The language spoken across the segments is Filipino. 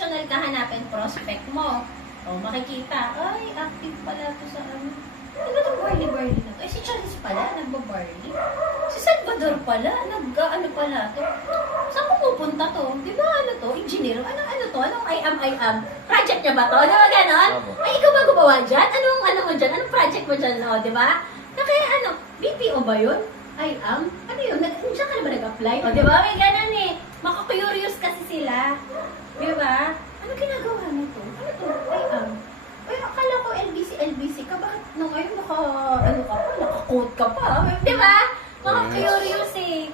professional ka hanapin, prospect mo. O, makikita, ay, active pala to sa ano. Ano ba itong barley na to? Eh, si Charis pala, nagbabarley. Si Salvador pala, ano pala to? Saan pupunta to? Di ba ano to? Engineer? Ano to? Anong I am? Project niya ba to? Di ba ganon? Ay, ikaw ba gumawa dyan? Anong ano mo dyan? Anong project mo dyan? O, di ba? Na kaya ano, BPO ba yun? I am? Ano yun? Diyan ka na ba nag-apply? O, di ba? May ganon eh. Maka-curious kasi sila. Di ba? Ano ginagawa nito? Ano to? I am. Ay, akala ko LBC ka. Bakit nung ngayon naka-quote ka pa? Di ba? Maka-curious eh.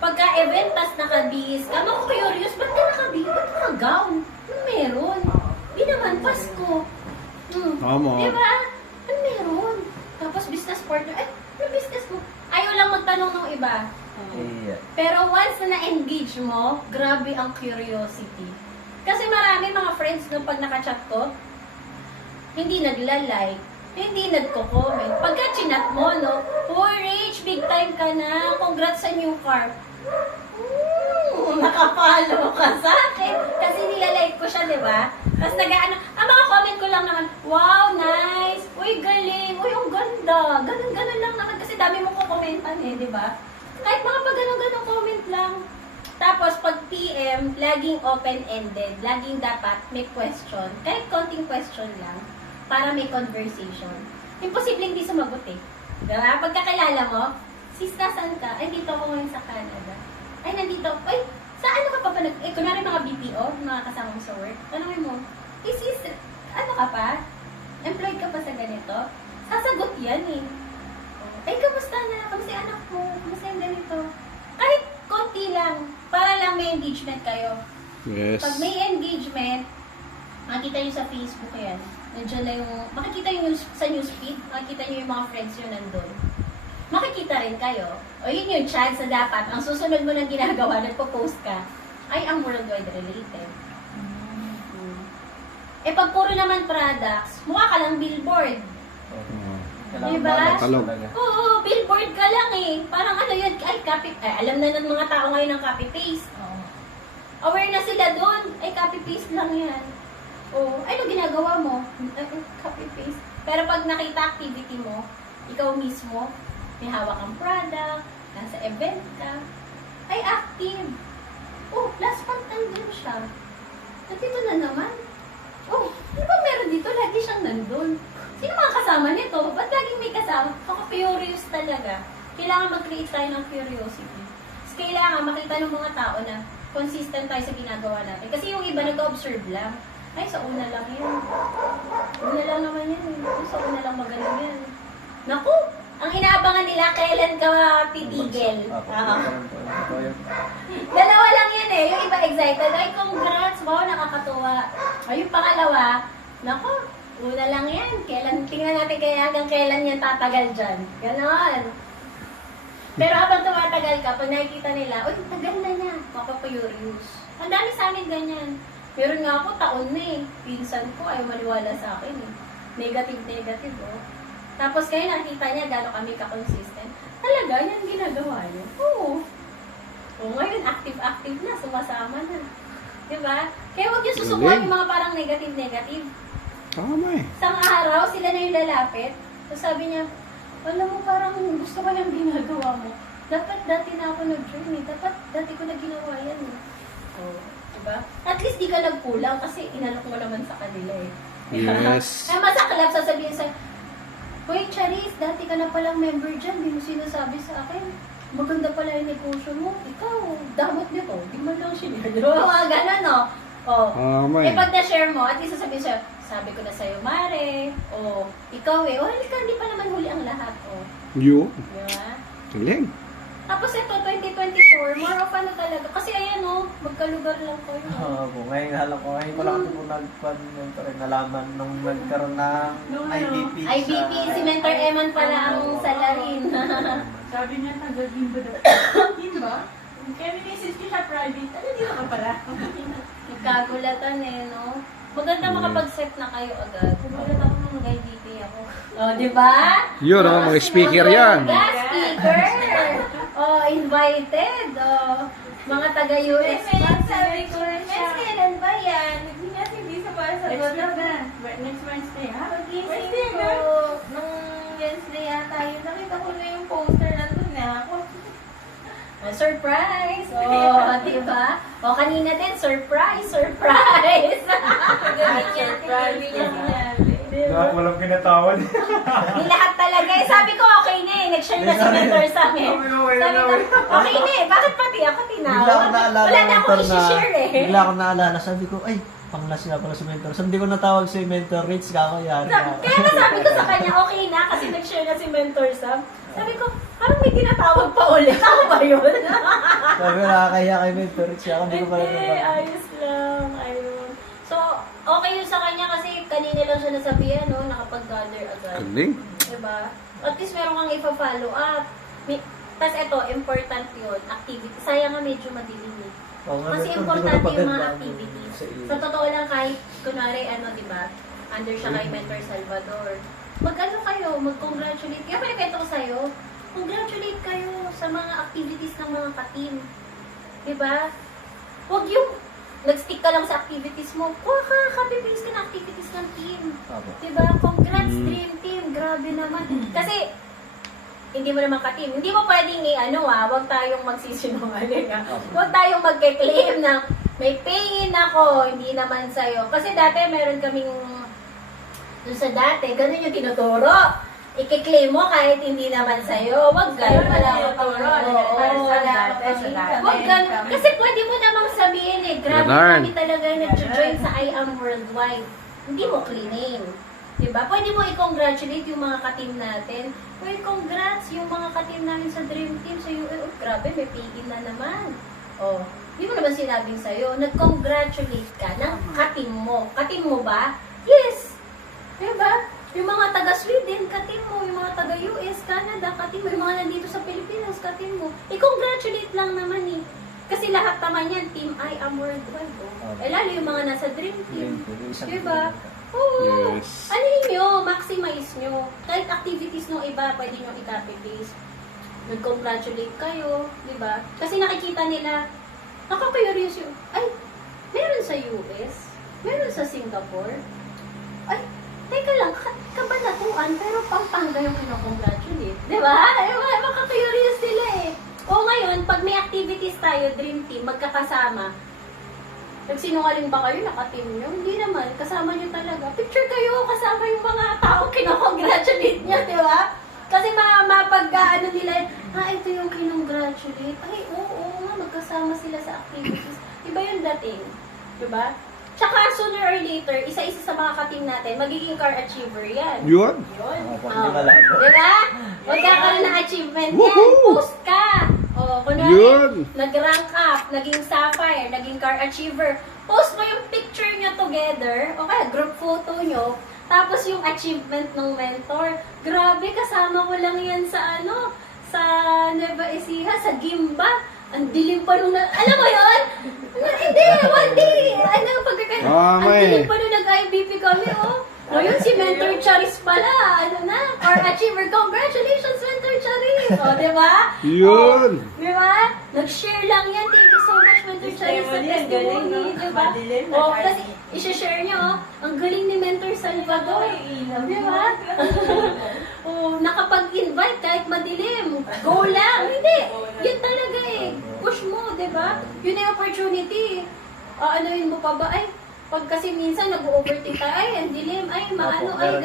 Pagka-event, tas naka-bis ka, maka-curious, ba't ka naka-bis? Ba't naka-gown? Ano meron? Di naman, Pasko. Tama. Di ba? Ano meron? Tapos business partner, ay, ano business mo? Ayaw lang magtanong ng iba. Pero once na na-engage mo, grabe ang curiosity. Kasi marami mga friends nung pag nakachat ko, hindi nagla-like, hindi nagko-comment. Pagka chinat mo, no, Rich, big time ka na, congrats sa new car. Nakapalo ka sa akin. Kasi nilalike ko siya, di ba? Tapos ang mga comment ko lang naman, wow, nice, uy, galing, uy, ang ganda. Ganun lang naman, kasi dami mo ko-commentan eh, di ba? Kahit mga pag ganun comment lang. Tapos, pag PM, laging open-ended. Laging dapat may question. Kahit konting question lang, para may conversation. Imposible hindi sumagot eh. Diba? Pagkakilala mo, sis, saan ka? Ay, dito ako ngayon sa Canada. Ay, nandito. Ay, sa ano ka pa ba? Kunwari mga BPO, mga kasama mo sa work. Tanungin mo, sis, ano ka pa? Employed ka pa sa ganito? Sasagot yan eh. Ay, kamusta na? Kamusta yung anak mo? Kamusta yung ganito? Kahit konti lang, para lang may engagement kayo. Yes. Pag may engagement, makikita nyo sa Facebook yan. Nandiyan na yung, makikita nyo sa newsfeed, makikita nyo yung mga friends nyo nandun. Makikita rin kayo. O yun yung chance na dapat, ang susunod mo ng ginagawa, nagpo-post ka, ay ang worldwide related. Eh pag puro naman products, mukha ka lang billboard. Diba? Oo, billboard ka lang eh. Parang ano yun, alam na ng mga tao ngayon ng copy-paste. Aware na sila doon, ay copy-paste lang yan. Oh, ano ginagawa mo? Copy-paste. Pero pag nakita activity mo, ikaw mismo, may hawak ang product, nasa event ka, ay active. Oh, last month nandun siya. Nandito na naman. Oh, di ba meron dito? Lagi siyang nandun. Sino mga kasama nito? Ba't laging may kasama? Curious talaga. Kailangan mag-create tayo ng curiosity. Kasi kailangan makita ng mga tao na consistent tayo sa ginagawa natin. Kasi yung iba nag-observe lang. Ay, sa una lang yan. Una lang naman yan. Sa una lang magaling yan. Naku! Ang inaabangan nila, kailan ka titigil. Dalawa lang yan eh. Yung iba excited. Ay, congrats! Wow, nakakatuwa. Ay, yung pangalawa, naku, una lang yan. Tingnan natin kaya hanggang kailan yan tatagal dyan. Ganon. Pero habang tumatagal ka, pag nakikita nila, uy, tagal na niya. Mapapayurious. Ang dami sa amin ganyan. Meron nga ako, taon na eh. Pinsan ko, ayaw maniwala sa akin eh. Negative oh. Tapos kayo nakita niya gano'n kami ka-consistent. Talaga, yan ginagawa niyo. Oo. O ngayon, active na, sumasama na. Diba? Kaya huwag niyo susubukan yung mga parang negative. Tama eh. Isang araw, sila na yung lalapit. So sabi niya, alam mo, parang gusto ko yung ginagawa mo. Dapat dati na ako nag-dream eh. Dapat dati ko na ginawa yan eh. Oh, diba? At least di ka nagkulang kasi inalok mo naman sa kanila eh. Yes. Ay, masaklap sasabihin sa'yo, Hoy, Charis, dati ka na palang member dyan. Di mo sinasabi sa akin. Maganda pala yung negosyo mo. Ikaw, damot niyo to. Di man lang sinare. Mga ganun, no? Oh. Tama Eh, eh. pag na-share mo, at least sasabihin sa'yo, sabi ko na sa'yo, Mare. O, ikaw eh. O, halika, hindi pa naman huli ang lahat. O. You? Diba? Galing. Tapos ito, 2024, more of ano talaga. Kasi ayan, no? Magkalugar lang ko yun. Oo, ngayon alam ko. Ngayon ko lang ito nalaman nung nagkaroon ng IBP. IBP, si Mentor Eman pala ang salarin. Sabi niya, taga-Gimba daw. Gimba? Kaya minisis ko siya private. Ano, di ka pala? Nagkagulatan eh, no? Maganda makapag-set na kayo agad. Gulat ako nung nag-IBP ako. Oh, di ba? Yun oh, mga speaker yan. Guest speaker! Oh, invited. Oh, mga taga-US. Sabi ko rin siya. Kailan ba yan? niya. Pagising Wednesday ko, na? nung Wednesday yata yun, nakita ko na yung poster nandun na ako. Surprise! Oh, diba? O, kanina din, surprise! Surprise! Surprise. Diba? Walang pinatawad. Di lahat talaga eh. Sabi ko, okay na eh. Nag-share na si mentor sa amin. Okay, Sabi ko, okay na eh. Bakit pati ako tinawag? Bigla ko naalala Wala na mentor akong na, isi-share eh. bigla ko naalala, sabi ko, ay, panglas nga pala si mentor. Sabi hindi ko natawag si mentor, Rich, kakayari na. Kaya nga sabi ko sa kanya, okay na kasi nag-share na si mentor Sam. Sabi ko, parang may tinatawag pa ulit. Ako ba yun? Sabi ko, nakakaya kay mentor, Rich, ako hindi ko pala Hindi, natawag. ayos lang. Ayun. So, okay yun sa kanya kasi kanina lang siya nasabihan, no? Nakapag-gather agad. Galing. Diba? At least meron kang ipa-follow up. Tapos ito, important yun, activity. Sayang nga medyo madilim eh. Oo nga, Kasi mentor, importante hindi ko yung mga napagandaan activities. sa iyo. Sa totoo lang kahit, kunwari, diba, under siya kay Mentor Salvador. Mag-ano kayo, mag-congratulate. Kaya pinagkento ko sa'yo, congratulate kayo sa mga activities ng mga ka-team. Diba? Huwag yung nag-stick ka lang sa activities mo. Kuha ka, copy-paste ka na activities ng team. Opo. Diba? Congrats, Dream Team. Grabe naman. Kasi, hindi mo naman ka-team. Hindi mo pwedeng huwag tayong magsisinungaling. Huwag tayong magke-claim na may pay-in ako, hindi naman sa'yo. Kasi dati meron kaming, dun sa dati, ganun yung tinuturo. I-claim mo kahit hindi naman sa'yo. Huwag ganun. Wala ka Huwag ganun. Kasi pwede mo namang sabihin grabe Ganun. kami talaga yung nag-join sa I Am Worldwide. Hindi mo claim. Diba? Pwede mo i-congratulate yung mga ka-team natin. Well, congrats yung mga ka-team namin sa Dream Team sa UAE. Oh, grabe, may pay-in na naman. Oh, di mo naman sinabing sa'yo, nag-congratulate ka ng ka-team mo. Ka-team mo ba? Yes! Diba? Yung mga taga-Sweden, ka-team mo. Yung mga taga-US, Canada, ka-team mo. Yung mga nandito sa Pilipinas, ka-team mo. I-congratulate lang naman eh. Kasi lahat naman yan, Team I Am Worldwide. Oh. Eh, lalo yung mga nasa Dream Team. Diba? Oo. Yes. Ano nyo, maximize nyo. Kahit activities nung iba, pwede nyo i-copy-paste. Nag-congratulate kayo, di ba? Kasi nakikita nila, nakaka-curious yung, ay, meron sa US, meron sa Singapore, ay, teka lang, kabanatuan, pero Pampanga yung kinakongratulate. Di ba? Makaka-curious sila eh. O ngayon, pag may activities tayo, Dream Team, magkakasama, nagsinungaling ba kayo, naka-team nyo? Hindi naman, kasama nyo talaga. Picture kayo, kasama yung mga tao kinakongratulate nyo, di ba? Kasi mapag-ano nila, ito yung kinongratulate. Ay, oo nga, magkasama sila sa activities. Iba yung dating, di ba? Tsaka sooner or later, isa-isa sa mga ka-team natin, magiging car achiever yan. Yun. Yun. Opo, hindi malabo. Di ba? Magkakaroon ng achievement yan. Woohoo! Post ka. O, kunwari, Yun. nag-rank up, naging sapphire, naging car achiever. Post mo yung picture nyo together, o kaya group photo nyo, tapos yung achievement ng mentor. Grabe, kasama ko lang yan sa sa Nueva Ecija, sa Gimba. Ang dilim pa nung, alam mo yun? Hindi, one day, ang dilim pa nung nag-IBP kami, Ngayon, si Mentor Charis pala, car achiever. Congratulations, Mentor Charis! O, di ba? Yun. O, di ba? Nag-share lang yan. Thank you so much, Mentor Charis, sa testimony, di ba? O, kasi, i-share nyo, ang galing ni Mentor Salvador. Di ba? O, nakapag-invite kahit madilim. Go lang. Hindi. Yun talaga eh. Push mo, di ba? Yun yung opportunity. Anuin mo pa ba? Ay, pag kasi minsan nag-overtake tayo, ay, ang dilim, ay, maano, ay,